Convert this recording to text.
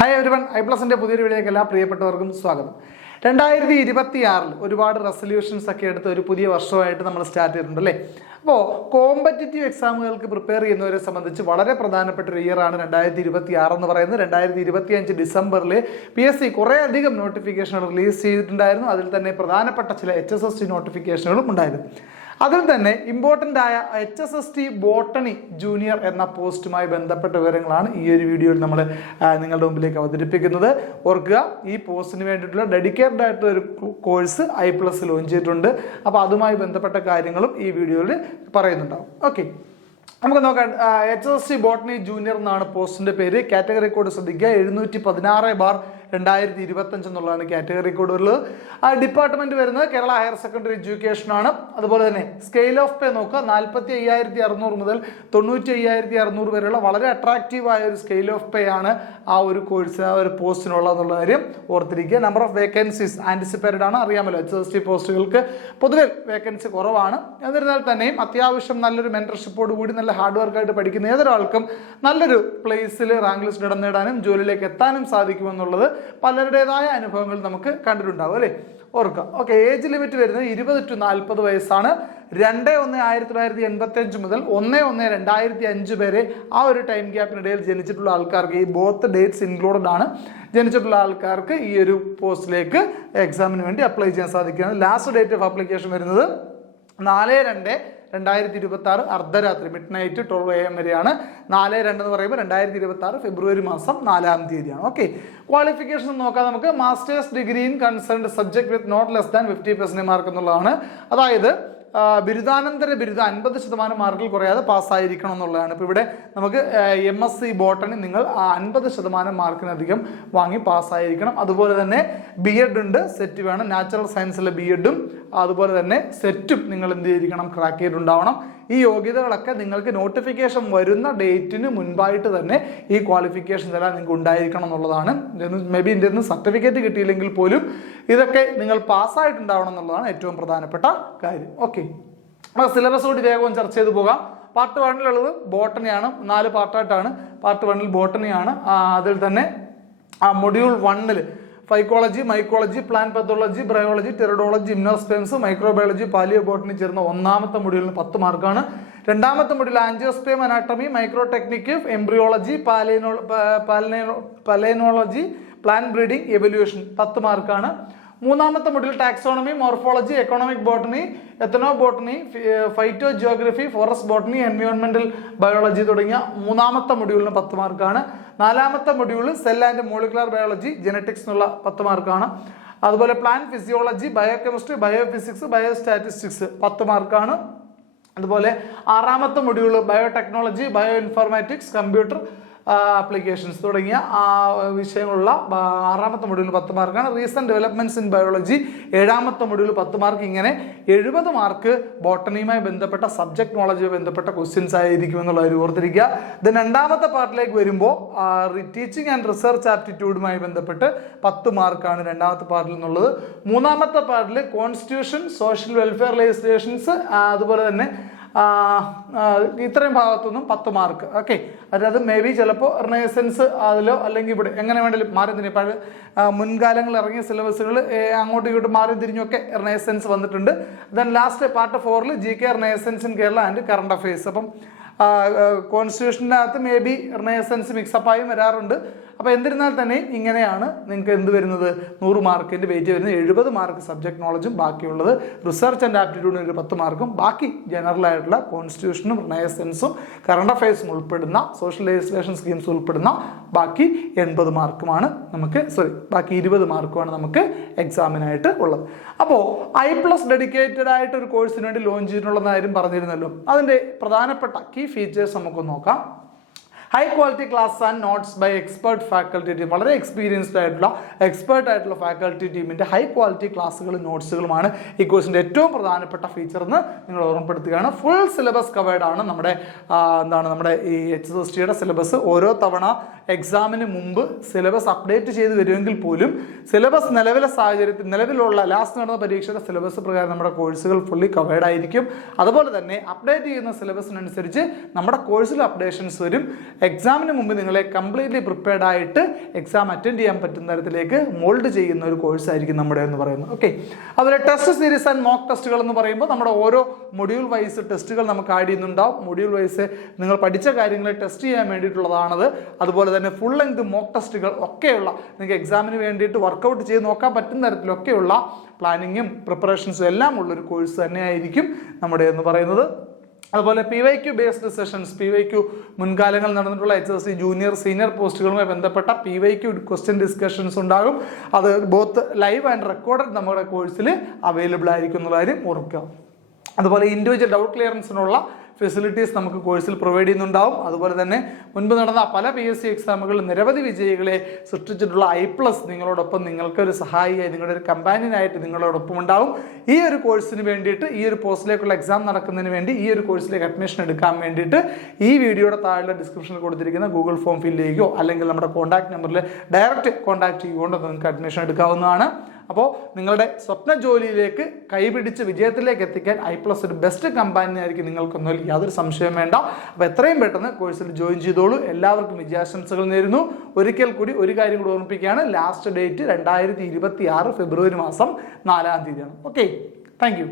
Hi everyone, ഐപ്ലസിൻ്റെ പുതിയൊരു വീഡിയോയിലേക്ക് എല്ലാ പ്രിയപ്പെട്ടവർക്കും സ്വാഗതം. 2026 ഒരുപാട് റെസൊല്യൂഷൻസ് ഒക്കെ എടുത്ത് ഒരു പുതിയ വർഷമായിട്ട് നമ്മൾ സ്റ്റാർട്ട് ചെയ്തിട്ടുണ്ട് അല്ലേ. അപ്പോൾ കോമ്പറ്റേറ്റീവ് എക്സാമുകൾക്ക് പ്രിപ്പയർ ചെയ്യുന്നവരെ സംബന്ധിച്ച് വളരെ പ്രധാനപ്പെട്ട ഒരു ഇയറാണ് 2026 എന്ന് പറയുന്നത്. 2025 ഡിസംബറിൽ PSC കുറേ അധികം നോട്ടിഫിക്കേഷനുകൾ റിലീസ് ചെയ്തിട്ടുണ്ടായിരുന്നു. അതിൽ തന്നെ പ്രധാനപ്പെട്ട ചില HSST നോട്ടിഫിക്കേഷനുകളും ഉണ്ടായിരുന്നു. അതിൽ തന്നെ ഇമ്പോർട്ടൻ്റ് ആയ HSST ബോട്ടണി ജൂനിയർ എന്ന പോസ്റ്റുമായി ബന്ധപ്പെട്ട വിവരങ്ങളാണ് ഈ ഒരു വീഡിയോയിൽ നമ്മൾ നിങ്ങളുടെ മുമ്പിലേക്ക് അവതരിപ്പിക്കുന്നത്. ഓർക്കുക, ഈ പോസ്റ്റിന് വേണ്ടിയിട്ടുള്ള ഡെഡിക്കേറ്റഡ് ആയിട്ടുള്ള ഒരു കോഴ്സ് ഐപ്ലസ് ലോഞ്ച് ചെയ്തിട്ടുണ്ട്. അപ്പോൾ അതുമായി ബന്ധപ്പെട്ട കാര്യങ്ങളും ഈ വീഡിയോയിൽ പറയുന്നുണ്ടാവും. ഓക്കെ, നമുക്ക് നോക്കാം. HSST ബോട്ടണി ജൂനിയർ എന്നാണ് പോസ്റ്റിന്റെ പേര്. കാറ്റഗറി കോഡ് ശ്രദ്ധിക്കുക, 716/2025 എന്നുള്ളതാണ് കാറ്റഗറി കോഡ് ഉള്ളത്. ആ ഡിപ്പാർട്ട്മെന്റ് വരുന്നത് കേരള ഹയർ സെക്കൻഡറി എഡ്യൂക്കേഷൻ ആണ്. അതുപോലെ തന്നെ സ്കെയിൽ ഓഫ് പേ നോക്കുക, 45,600 മുതൽ 95,600 വരെയുള്ള വളരെ അട്രാക്റ്റീവ് ആയ ഒരു സ്കെയിൽ ഓഫ് പേ ആണ് ആ ഒരു കോഴ്സ്, ആ ഒരു പോസ്റ്റിനുള്ളതെന്നുള്ള കാര്യം ഓർത്തിരിക്കുക. നമ്പർ ഓഫ് വേക്കൻസീസ് ആന്റിസിപ്പേറ്റഡ് ആണ്. അറിയാമല്ലോ, HSST പോസ്റ്റുകൾക്ക് പൊതുവെ വേക്കൻസി കുറവാണ്. എന്നിരുന്നാൽ തന്നെയും അത്യാവശ്യം നല്ലൊരു മെന്റർഷിപ്പോട് കൂടി നല്ല ഹാർഡ് വർക്കായിട്ട് പഠിക്കുന്ന ഏതൊരാൾക്കും നല്ലൊരു പ്ലേസിൽ റാങ്ക് ലിസ്റ്റ് ഇടം നേടാനും ജോലിയിലേക്ക് എത്താനും സാധിക്കുമെന്നുള്ളത് പലരുടേതായ അനുഭവങ്ങൾ നമുക്ക് കണ്ടിട്ടുണ്ടാവും അല്ലേ. ഓർക്കുക. ഓക്കെ, ഏജ് ലിമിറ്റ് വരുന്നത് 20 to 40 വയസ്സാണ്. 2/1/1985 മുതൽ 1/1/2005 വരെ ആ ഒരു ടൈം ഗ്യാപ്പിനിടയിൽ ജനിച്ചിട്ടുള്ള ആൾക്കാർക്ക്, ഈ ബോത്ത് ഡേറ്റ്സ് ഇൻക്ലൂഡഡ് ആണ്, ജനിച്ചിട്ടുള്ള ആൾക്കാർക്ക് ഈ ഒരു പോസ്റ്റിലേക്ക് എക്സാമിന് വേണ്ടി അപ്ലൈ ചെയ്യാൻ സാധിക്കുകയാണ്. ലാസ്റ്റ് ഡേറ്റ് ഓഫ് ആപ്ലിക്കേഷൻ വരുന്നത് 4/2/2026 അർദ്ധരാത്രി മിഡ്നൈറ്റ് 12 AM വരെയാണ്. 4/2 എന്ന് പറയുമ്പോൾ 2026 ഫെബ്രുവരി മാസം 4-ാം തീയതിയാണ്. ഓക്കെ, ക്വാളിഫിക്കേഷൻ നോക്കാം നമുക്ക്. Masters degree in concerned subject with not less than 50% mark എന്നുള്ളതാണ്. അതായത് ബിരുദാനന്തര ബിരുദം 50% മാർക്കിൽ കുറയാതെ പാസ്സായിരിക്കണം എന്നുള്ളതാണ്. ഇപ്പോൾ ഇവിടെ നമുക്ക് MSc ബോട്ടണി നിങ്ങൾ 50% മാർക്കിനധികം വാങ്ങി പാസ്സായിരിക്കണം. അതുപോലെ തന്നെ BEd ഉണ്ട്, സെറ്റ് വേണം. നാച്ചുറൽ സയൻസിലെ BEdും അതുപോലെ തന്നെ സെറ്റും നിങ്ങൾ എന്ത് ചെയ്തിരിക്കണം, ക്രാക്ക് ചെയ്തിട്ടുണ്ടാവണം. ഈ യോഗ്യതകളൊക്കെ നിങ്ങൾക്ക് നോട്ടിഫിക്കേഷൻ വരുന്ന ഡേറ്റിന് മുൻപായിട്ട് തന്നെ ഈ ക്വാളിഫിക്കേഷൻസ് എല്ലാം നിങ്ങൾക്ക് ഉണ്ടായിരിക്കണം എന്നുള്ളതാണ്. മേ ബി ഇതിൻ്റെ സർട്ടിഫിക്കറ്റ് കിട്ടിയില്ലെങ്കിൽ പോലും ഇതൊക്കെ നിങ്ങൾ പാസ്സായിട്ടുണ്ടാവണം എന്നുള്ളതാണ് ഏറ്റവും പ്രധാനപ്പെട്ട കാര്യം. ഓക്കെ, സിലബസ് കൂടി വേഗം ചർച്ച ചെയ്ത് പോകാം. പാർട്ട് 1 ബോട്ടണിയാണ്. 4 പാർട്ടായിട്ടാണ്. പാർട്ട് 1 ബോട്ടണിയാണ്. അതിൽ തന്നെ module 1 phycology, mycology, plant pathology, bryology, pteridology, gymnosperms, microbiology, palaeo botany ചേർന്ന ഒന്നാമത്തെ മൊഡ്യൂളിന് 10 മാർക്കാണ്. രണ്ടാമത്തെ module angiosperm, anatomy, micro technique, embryology, palynology, plant breeding, evolution 10 മാർക്കാണ്. മൂന്നാമത്തെ module taxonomy, morphology, economic botany, ethno botany, phyto geography, forest botany, എൻവയോൺമെന്റൽ biology തുടങ്ങിയ മൂന്നാമത്തെ മൊഡ്യൂളിന് 10 മാർക്കാണ്. നാലാമത്തെ module cell and molecular biology, genetics എന്നുള്ള 10 മാർക്കാണ്. അതുപോലെ plant physiology, biochemistry, biophysics, biostatistics 10 മാർക്കാണ്. അതുപോലെ ആറാമത്തെ module biotechnology, bio informatics, computer applications തുടങ്ങിയ വിഷയങ്ങളുള്ള ആറാമത്തെ മൊഡ്യൂളിൽ 10 മാർക്കാണ്. റീസെന്റ് ഡെവലപ്മെന്റ്സ് ഇൻ ബയോളജി 7ാമത്തെ മൊഡ്യൂൾ 10 മാർക്ക്. ഇങ്ങനെ 70 മാർക്ക് ബോട്ടണിയുമായി ബന്ധപ്പെട്ട സബ്ജക്ട് നോളജുമായി ബന്ധപ്പെട്ട ക്വസ്റ്റ്യൻസ് ആയിരിക്കും എന്നുള്ള കാര്യം ഓർത്തിരിക്കുക. ദെൻ രണ്ടാമത്തെ പാർട്ടിലേക്ക് വരുമ്പോൾ ടീച്ചിങ് ആൻഡ് റിസർച്ച് ആപ്റ്റിറ്റ്യൂഡുമായി ബന്ധപ്പെട്ട് 10 മാർക്കാണ് രണ്ടാമത്തെ പാർട്ടിൽ നിന്നുള്ളത്. മൂന്നാമത്തെ പാർട്ടിൽ കോൺസ്റ്റിറ്റ്യൂഷൻ, സോഷ്യൽ വെൽഫെയർ ലെജിസ്ലേഷൻസ്, അതുപോലെ തന്നെ ഇത്രയും ഭാഗത്തുനിന്നും 10 മാർക്ക്. ഓക്കെ, അതായത് മേ ബി ചിലപ്പോൾ റിനൈസൻസ് അതിലോ അല്ലെങ്കിൽ ഇവിടെ എങ്ങനെ വേണമെങ്കിലും മാറി തിരിഞ്ഞു. പഴയ മുൻകാലങ്ങളിൽ ഇറങ്ങിയ സിലബസുകൾ അങ്ങോട്ടും ഇങ്ങോട്ടും മാറി തിരിഞ്ഞൊക്കെ റിനൈസൻസ് വന്നിട്ടുണ്ട്. Then last part 4 GK renaissance in Kerala and current affairs. അപ്പം കോൺസ്റ്റിറ്റ്യൂഷൻ്റെ അകത്ത് മേ ബി റിനൈസൻസ് മിക്സപ്പായും വരാറുണ്ട്. അപ്പോൾ എന്നിരുന്നാൽ തന്നെ ഇങ്ങനെയാണ് നിങ്ങൾക്ക് എന്ത് വരുന്നത്, 100 മാർക്കിൻ്റെ വെയിറ്റ് വരുന്നത്. 70 മാർക്ക് സബ്ജക്ട് നോളജും, ബാക്കിയുള്ളത് റിസർച്ച് ആൻഡ് ആപ്റ്റിറ്റ്യൂഡിന് ഒരു 10 മാർക്കും, ബാക്കി ജനറൽ ആയിട്ടുള്ള കോൺസ്റ്റിറ്റ്യൂഷനും റിനൈസൻസും കറണ്ട് അഫയേഴ്സും ഉൾപ്പെടുന്ന സോഷ്യൽ ലെജിസ്ലേഷൻ സ്കീംസ് ഉൾപ്പെടുന്ന ബാക്കി 80 മാർക്കുമാണ് നമുക്ക്, ബാക്കി 20 മാർക്കുമാണ് നമുക്ക് എക്സാമിനായിട്ട് ഉള്ളത്. അപ്പോൾ ഐപ്ലസ് ഡെഡിക്കേറ്റഡ് ആയിട്ട് ഒരു കോഴ്സിന് വേണ്ടി ലോഞ്ച് ചെയ്തിട്ടുള്ള കാര്യം പറഞ്ഞിരുന്നല്ലോ. അതിൻ്റെ പ്രധാനപ്പെട്ട കീ ഫീച്ചേഴ്സ് നമുക്ക് നോക്കാം. High quality class and notes by expert faculty team. വളരെ എക്സ്പീരിയൻസ്ഡ് ആയിട്ടുള്ള എക്സ്പേർട്ട് ഫാക്കൽറ്റി ടീമിൻ്റെ ഹൈ ക്വാളിറ്റി ക്ലാസ്സുകളും നോട്ട്സുകളുമാണ് ഈ കോഴ്സിൻ്റെ ഏറ്റവും പ്രധാനപ്പെട്ട ഫീച്ചർ എന്ന് നിങ്ങൾ ഓർമ്മപ്പെടുത്തുകയാണ്. ഫുൾ സിലബസ് കവേർഡ് ആണ് നമ്മുടെ നമ്മുടെ ഈ HSSTയുടെ സിലബസ്. ഓരോ തവണ എക്സാമിന് മുമ്പ് സിലബസ് അപ്ഡേറ്റ് ചെയ്ത് വരുമെങ്കിൽ പോലും സിലബസ് നിലവിലെ സാഹചര്യത്തിൽ നിലവിലുള്ള ലാസ്റ്റ് നടന്ന പരീക്ഷയുടെ സിലബസ് പ്രകാരം നമ്മുടെ കോഴ്സുകൾ ഫുള്ളി കവേർഡ് ആയിരിക്കും. അതുപോലെ തന്നെ അപ്ഡേറ്റ് ചെയ്യുന്ന സിലബസിനനുസരിച്ച് നമ്മുടെ കോഴ്സിൽ അപ്ഡേഷൻസ് വരും. എക്സാമിന് മുമ്പ് നിങ്ങളെ കംപ്ലീറ്റ്ലി പ്രിപ്പയർഡ് ആയിട്ട് എക്സാം അറ്റൻഡ് ചെയ്യാൻ പറ്റുന്ന തരത്തിലേക്ക് മോൾഡ് ചെയ്യുന്ന ഒരു കോഴ്സായിരിക്കും നമ്മുടെ എന്ന് പറയുന്നത്. ഓക്കെ, അതുപോലെ ടെസ്റ്റ് സീരീസ് ആൻഡ് മോക്ക് ടെസ്റ്റുകൾ എന്ന് പറയുമ്പോൾ നമ്മുടെ ഓരോ മൊഡ്യൂൾ വൈസ് ടെസ്റ്റുകൾ നമുക്ക് ആഡ് ചെയ്യുന്നുണ്ടാവും. മൊഡ്യൂൾ വൈസ് നിങ്ങൾ പഠിച്ച കാര്യങ്ങളെ ടെസ്റ്റ് ചെയ്യാൻ വേണ്ടിയിട്ടുള്ളതാണത്. അതുപോലെ തന്നെ ഫുൾ ലെങ്ത് മോക്ക് ടെസ്റ്റുകൾ ഒക്കെയുള്ള നിങ്ങൾക്ക് എക്സാമിന് വേണ്ടിയിട്ട് വർക്കൗട്ട് ചെയ്ത് നോക്കാൻ പറ്റുന്ന തരത്തിലൊക്കെയുള്ള പ്ലാനിങ്ങും പ്രിപ്പറേഷൻസും എല്ലാം ഉള്ളൊരു കോഴ്സ് തന്നെയായിരിക്കും നമ്മുടെ എന്ന് പറയുന്നത്. അതുപോലെ PYQ ബേസ്ഡ് സെഷൻസ്, PYQ മുൻകാലങ്ങളിൽ നടന്നിട്ടുള്ള HSC ജൂനിയർ സീനിയർ പോസ്റ്റുകളുമായി ബന്ധപ്പെട്ട PYQ ക്വസ്റ്റ്യൻ ഡിസ്കഷൻസ് ഉണ്ടാകും. അത് ബോത്ത് ലൈവ് ആൻഡ് റെക്കോർഡഡ് നമ്മുടെ കോഴ്സിൽ അവൈലബിൾ ആയിരിക്കും എന്നുള്ള കാര്യം ഓർക്കുക. അതുപോലെ ഇൻഡിവിജ്വൽ ഡൗട്ട് ക്ലിയറൻസിനുള്ള ഫെസിലിറ്റീസ് നമുക്ക് കോഴ്സിൽ പ്രൊവൈഡ് ചെയ്യുന്നുണ്ടാവും. അതുപോലെ തന്നെ മുൻപ് നടന്ന പല PSC എക്സാമുകളിൽ നിരവധി വിജയികളെ സൃഷ്ടിച്ചിട്ടുള്ള I+ നിങ്ങളോടൊപ്പം നിങ്ങൾക്കൊരു സഹായിയായി, നിങ്ങളുടെ ഒരു കമ്പാനിയനായിട്ട് നിങ്ങളോടൊപ്പം ഉണ്ടാവും. ഈ ഒരു കോഴ്സിന് വേണ്ടിയിട്ട്, ഈ ഒരു പോസ്റ്റിലേക്കുള്ള എക്സാം നടക്കുന്നതിന് വേണ്ടി ഈ ഒരു കോഴ്സിലേക്ക് അഡ്മിഷൻ എടുക്കാൻ വേണ്ടിയിട്ട് ഈ വീഡിയോയുടെ താഴെ ഡിസ്ക്രിപ്ഷനിൽ കൊടുത്തിരിക്കുന്ന ഗൂഗിൾ ഫോം ഫില്ല് ചെയ്യുകയോ അല്ലെങ്കിൽ നമ്മുടെ കോൺടാക്ട് നമ്പറിൽ ഡയറക്റ്റ് കോൺടാക്ട് ചെയ്യുകൊണ്ട് നിങ്ങൾക്ക് അഡ്മിഷൻ എടുക്കാവുന്നതാണ്. അപ്പോൾ നിങ്ങളുടെ സ്വപ്ന ജോലിയിലേക്ക് കൈപിടിച്ച് വിജയത്തിലേക്ക് എത്തിക്കാൻ I+ ഒരു ബെസ്റ്റ് കമ്പാനി ആയിരിക്കും നിങ്ങൾക്കൊന്നും യാതൊരു സംശയം വേണ്ട. അപ്പോൾ എത്രയും പെട്ടെന്ന് കോഴ്സിൽ ജോയിൻ ചെയ്തോളൂ. എല്ലാവർക്കും വിജയാശംസകൾ നേരുന്നു. ഒരിക്കൽ കൂടി ഒരു കാര്യം കൂടി ഓർമ്മിപ്പിക്കുകയാണ്, ലാസ്റ്റ് ഡേറ്റ് 2026 ഫെബ്രുവരി മാസം 4-ാം തീയതിയാണ്. Okay, thank you.